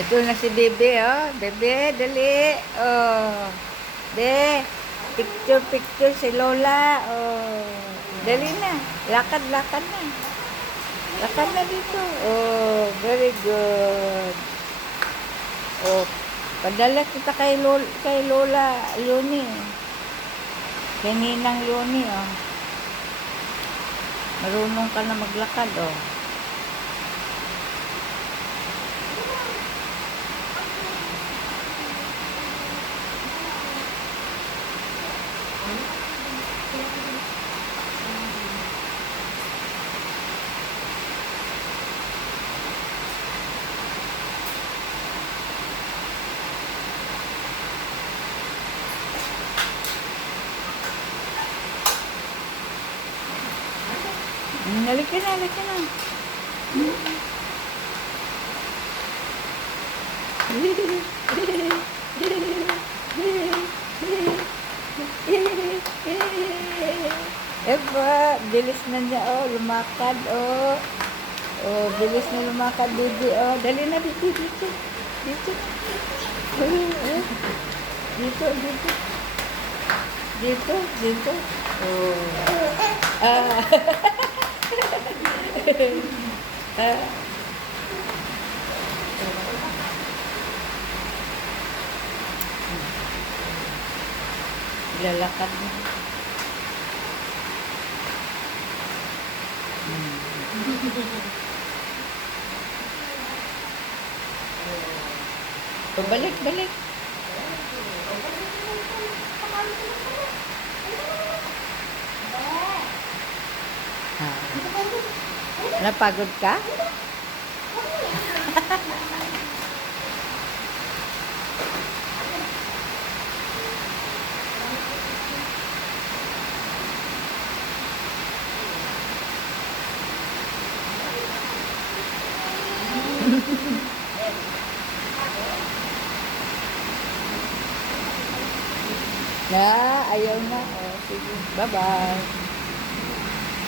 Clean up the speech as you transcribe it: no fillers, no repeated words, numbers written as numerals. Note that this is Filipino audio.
Ito na si Bebe, oh. Bebe, dali. Oh. De, picture, picture si Lola. Oh. Dali na. Lakad, lakad na. Lakad na dito. Oh, very good. Oh, padala kita kay Lola Luni. Kay Ninang Luni, oh. Marunong ka na maglakad, oh. Halika na, halika na. Eba, bilis na niya, oh, lumakad, oh. Oh, bilis na lumakad, Bibi, oh. Dali na, Bibi, dito. Dito. Dito, dito. Dito, dito. Oh. Ah. Lalakad na. Pabalik, balik. Napagod ka? Ayaw na. Oh, sige. Bye-bye.